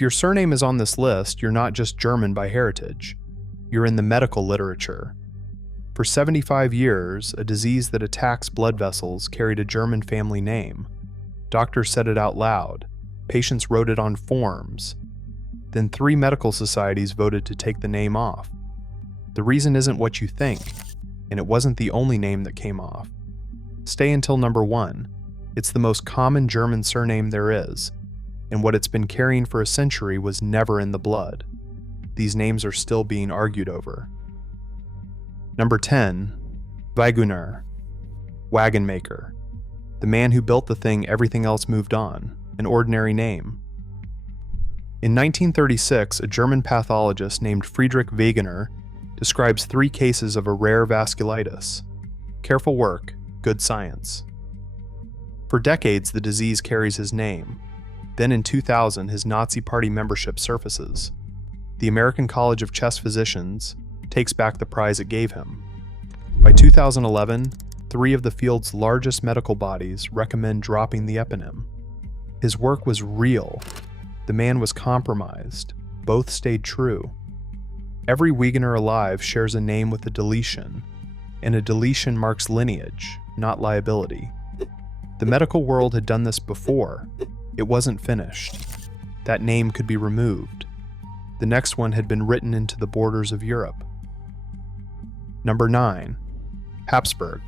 If your surname is on this list, you're not just German by heritage. You're in the medical literature. For 75 years, a disease that attacks blood vessels carried a German family name. Doctors said it out loud. Patients wrote it on forms. Then 3 medical societies voted to take the name off. The reason isn't what you think, and it wasn't the only name that came off. Stay until number 1. It's the most common German surname there is, and what it's been carrying for a century was never in the blood. These names are still being argued over. Number 10. Wagner, wagon maker. The man who built the thing everything else moved on, an ordinary name. In 1936, a German pathologist named Friedrich Wagner describes 3 cases of a rare vasculitis. Careful work, good science. For decades, the disease carries his name. Then in 2000, his Nazi Party membership surfaces. The American College of Chest Physicians takes back the prize it gave him. By 2011, 3 of the field's largest medical bodies recommend dropping the eponym. His work was real. The man was compromised. Both stayed true. Every Wagner alive shares a name with a deletion, and a deletion marks lineage, not liability. The medical world had done this before. It wasn't finished. That name could be removed. The next one had been written into the borders of Europe. Number 9. Habsburg.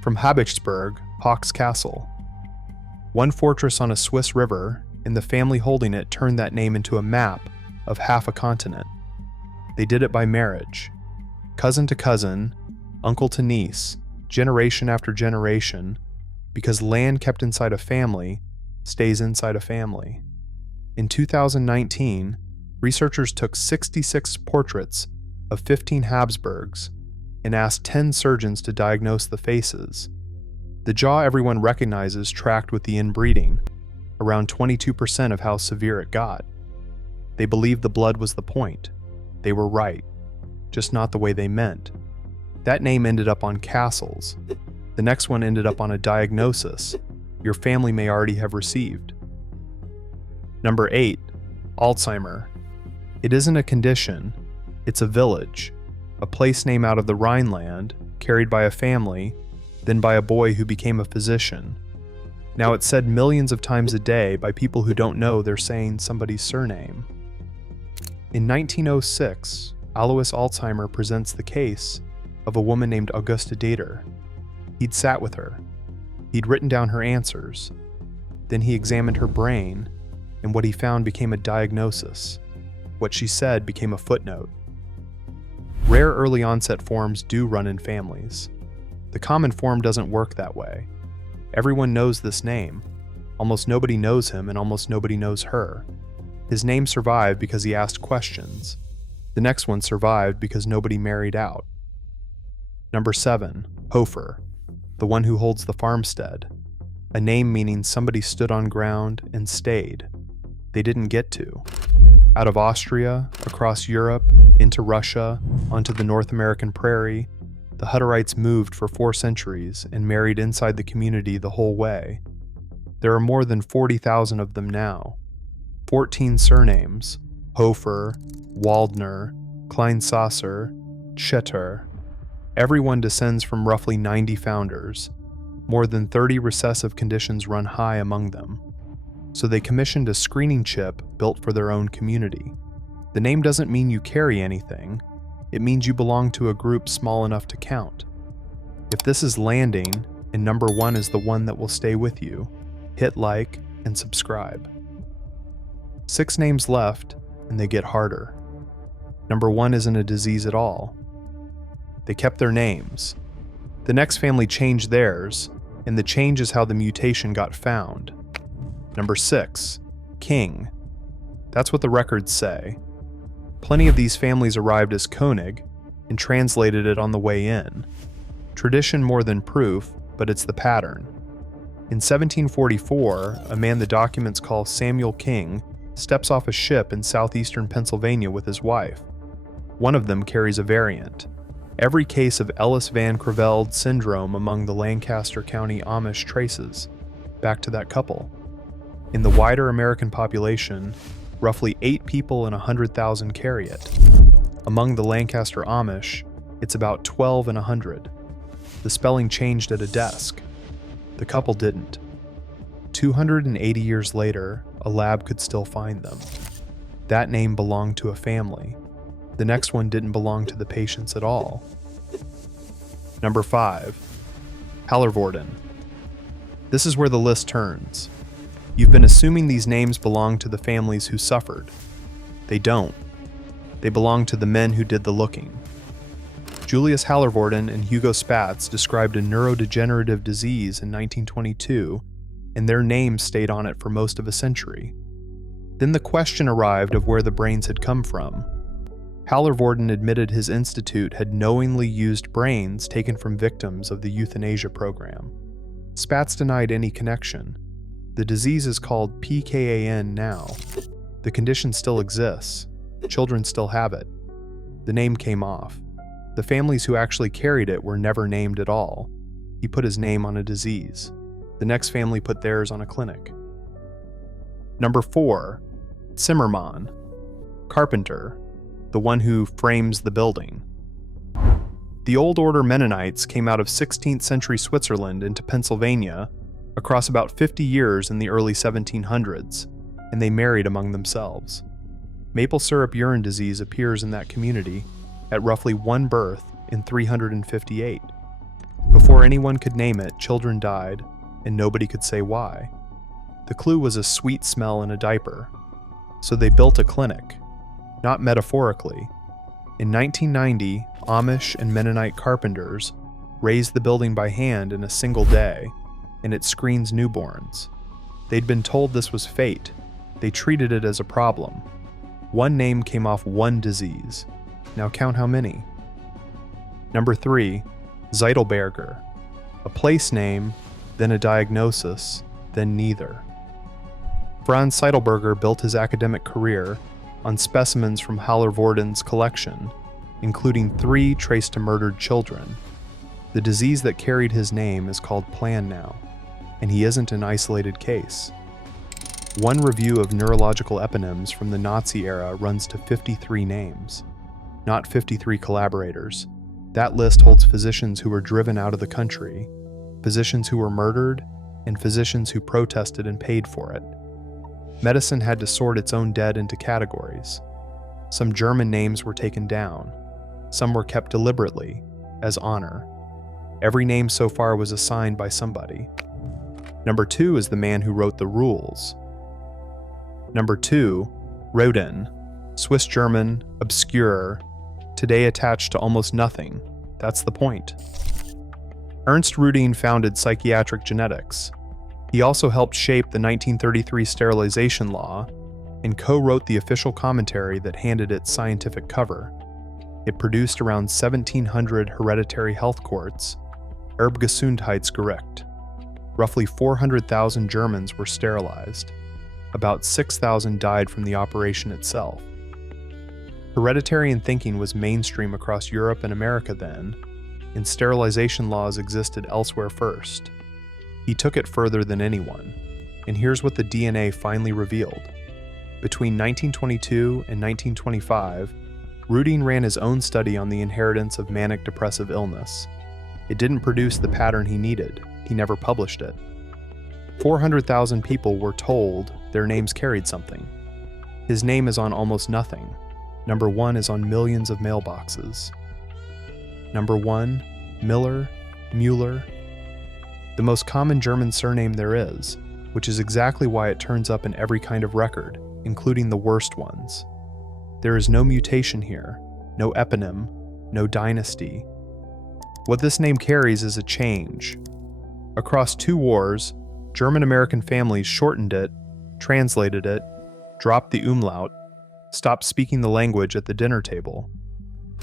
From Habsburg, Hawk's Castle. One fortress on a Swiss river, and the family holding it turned that name into a map of half a continent. They did it by marriage. Cousin to cousin, uncle to niece, generation after generation, because land kept inside a family stays inside a family. In 2019, researchers took 66 portraits of 15 Habsburgs and asked 10 surgeons to diagnose the faces. The jaw everyone recognizes tracked with the inbreeding, around 22% of how severe it got. They believed the blood was the point. They were right, just not the way they meant. That name ended up on castles. The next one ended up on a diagnosis your family may already have received. Number 8. Alzheimer. It isn't a condition, it's a village, a place name out of the Rhineland, carried by a family, then by a boy who became a physician. Now it's said millions of times a day by people who don't know they're saying somebody's surname. In 1906, Alois Alzheimer presents the case of a woman named Augusta Dater. He'd sat with her. He'd written down her answers. Then he examined her brain, and what he found became a diagnosis. What she said became a footnote. Rare early onset forms do run in families. The common form doesn't work that way. Everyone knows this name. Almost nobody knows him, and almost nobody knows her. His name survived because he asked questions. The next one survived because nobody married out. Number 7. Hofer. The one who holds the farmstead. A name meaning somebody stood on ground and stayed. They didn't get to. Out of Austria, across Europe, into Russia, onto the North American prairie, the Hutterites moved for 4 centuries and married inside the community the whole way. There are more than 40,000 of them now. 14 surnames: Hofer, Waldner, Kleinsasser, Schetter. Everyone descends from roughly 90 founders. More than 30 recessive conditions run high among them. So they commissioned a screening chip built for their own community. The name doesn't mean you carry anything. It means you belong to a group small enough to count. If this is landing, and number 1 is the one that will stay with you, hit like and subscribe. 6 names left, and they get harder. Number 1 isn't a disease at all. They kept their names. The next family changed theirs, and the change is how the mutation got found. Number 6, King. That's what the records say. Plenty of these families arrived as König and translated it on the way in. Tradition more than proof, but it's the pattern. In 1744, a man the documents call Samuel King steps off a ship in southeastern Pennsylvania with his wife. One of them carries a variant. Every case of Ellis Van Creveld syndrome among the Lancaster County Amish traces back to that couple. In the wider American population, Roughly 8 people in 100,000 carry it. Among the Lancaster Amish, it's about 12 in 100. The spelling changed at a desk. The couple didn't. 280 years later, a lab could still find them. That name belonged to a family. The next one didn't belong to the patients at all. Number 5. Hallervorden. This is where the list turns. You've been assuming these names belong to the families who suffered. They don't. They belong to the men who did the looking. Julius Hallervorden and Hugo Spatz described a neurodegenerative disease in 1922, and their names stayed on it for most of a century. Then the question arrived of where the brains had come from. Hallervorden admitted his institute had knowingly used brains taken from victims of the euthanasia program. Spatz denied any connection. The disease is called PKAN now. The condition still exists. Children still have it. The name came off. The families who actually carried it were never named at all. He put his name on a disease. The next family put theirs on a clinic. Number 4. Zimmermann. Carpenter. The one who frames the building. The Old Order Mennonites came out of 16th century Switzerland into Pennsylvania across about 50 years in the early 1700s, and they married among themselves. Maple syrup urine disease appears in that community at roughly 1 birth in 358. Before anyone could name it, children died, and nobody could say why. The clue was a sweet smell in a diaper. So they built a clinic, not metaphorically. In 1990, Amish and Mennonite carpenters raised the building by hand in a single day, and it screens newborns. They'd been told this was fate. They treated it as a problem. One name came off one disease. Now count how many. Number 3, Seitelberger. A place name, then a diagnosis, then neither. Franz Seitelberger built his academic career on specimens from Hallervorden's collection, including 3 traced to murdered children. The disease that carried his name is called Plan now, and he isn't an isolated case. One review of neurological eponyms from the Nazi era runs to 53 names, not 53 collaborators. That list holds physicians who were driven out of the country, physicians who were murdered, and physicians who protested and paid for it. Medicine had to sort its own dead into categories. Some German names were taken down. Some were kept deliberately, as honor. Every name so far was assigned by somebody. Number 2 is the man who wrote the rules. Number 2, Rudin, Swiss-German, obscure, today attached to almost nothing. That's the point. Ernst Rudin founded psychiatric genetics. He also helped shape the 1933 sterilization law and co-wrote the official commentary that handed it scientific cover. It produced around 1,700 hereditary health courts, Erbgesundheitsgericht. Roughly 400,000 Germans were sterilized. About 6,000 died from the operation itself. Hereditarian thinking was mainstream across Europe and America then, and sterilization laws existed elsewhere first. He took it further than anyone, and here's what the DNA finally revealed. Between 1922 and 1925, Rudin ran his own study on the inheritance of manic depressive illness. It didn't produce the pattern he needed. He never published it. 400,000 people were told their names carried something. His name is on almost nothing. Number 1 is on millions of mailboxes. Number 1, Miller, Müller. The most common German surname there is, which is exactly why it turns up in every kind of record, including the worst ones. There is no mutation here, no eponym, no dynasty. What this name carries is a change. Across 2 wars, German-American families shortened it, translated it, dropped the umlaut, stopped speaking the language at the dinner table.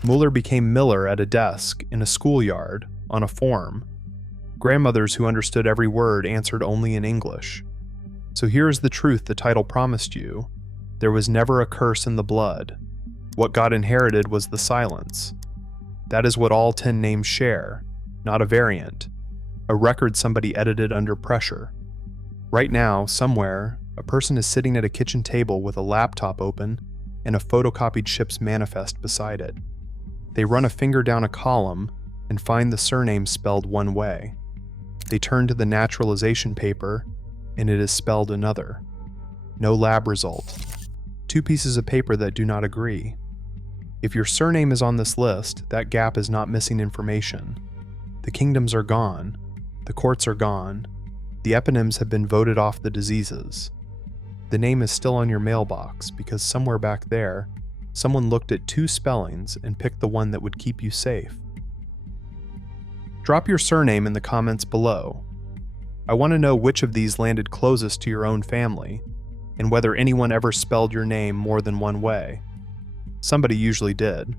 Müller became Miller at a desk, in a schoolyard, on a form. Grandmothers who understood every word answered only in English. So here is the truth the title promised you. There was never a curse in the blood. What got inherited was the silence. That is what all 10 names share, not a variant, a record somebody edited under pressure. Right now, somewhere, A person is sitting at a kitchen table with a laptop open and a photocopied ship's manifest beside it. They run a finger down a column and find the surname spelled one way. They turn to the naturalization paper, and it is spelled another. No lab result. Two pieces of paper that do not agree. If your surname is on this list, that gap is not missing information. The kingdoms are gone. The courts are gone. The eponyms have been voted off the diseases. The name is still on your mailbox because somewhere back there, someone looked at two spellings and picked the one that would keep you safe. Drop your surname in the comments below. I want to know which of these landed closest to your own family, and whether anyone ever spelled your name more than one way. Somebody usually did.